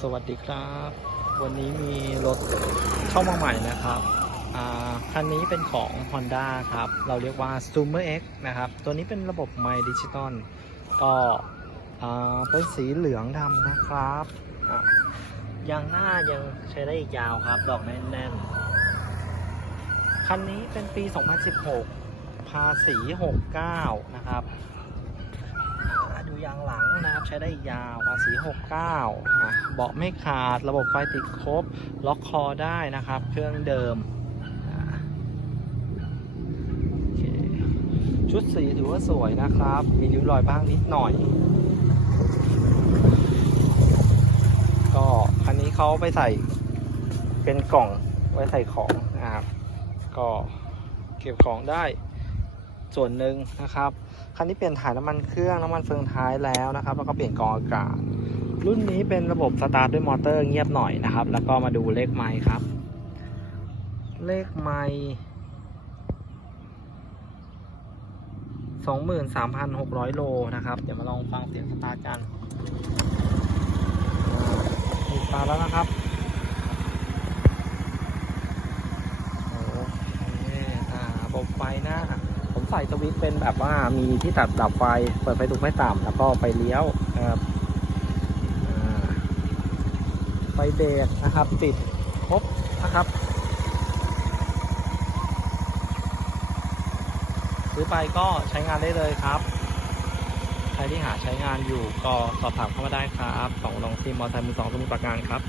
สวัสดีครับ วันนี้มีรถเข้ามาใหม่นะครับอ่าคันนี้เป็นของ Honda ครับ เราเรียกว่า Zoomer X นะครับ ตัวนี้เป็นระบบไมดิจิตอลก็อ่าเป็นสีเหลืองดำนะครับอะยางหน้ายังใช้ได้อีกยาวครับ ดอกแน่นๆ คันนี้เป็นปี 2016 ภาษี 69 นะครับ อ่าดูยางหลังนะครับใช้ได้ยาวภาษี 69 เบาะไม่ขาดระบบไฟติดครบ ล็อกคอได้นะครับ เครื่องเดิม ชุดสีถือว่าสวยนะครับ มีริ้วรอยบ้างนิดหน่อย ก็คันนี้เขาไปใส่เป็นกล่องไว้ใส่ของนะครับ ก็เก็บของได้ ส่วนหนึ่งนะครับ คันนี้เปลี่ยนถ่ายน้ำมันเครื่องน้ำมันเฟืองท้ายแล้วนะครับ แล้วก็เปลี่ยนกรองอากาศ รุ่นนี้เป็นระบบสตาร์ทด้วยมอเตอร์เงียบหน่อยนะครับ แล้วก็มาดูเลขไมค์ครับ เลขไมค์สองหมื่นสามพันหกร้อยโลนะครับ เดี๋ยวมาลองฟังเสียงสตาร์ทกันมีสตาร์ทแล้วนะครับโอเคอ่าระบบไฟหน้า ใส่สวิตช์เป็นแบบว่ามีที่ตัดดับไฟ เปิดไฟสูงไฟต่ำแล้วก็ไฟเลี้ยวนะครับไฟเบรกนะครับ ติดครบนะครับซื้อไปก็ใช้งานได้เลยครับ ใครที่หาใช้งานอยู่ก็สอบถามเข้ามาได้ครับสองลองซีมอเตอร์ไซค์มือสองสมุทรปราการครับ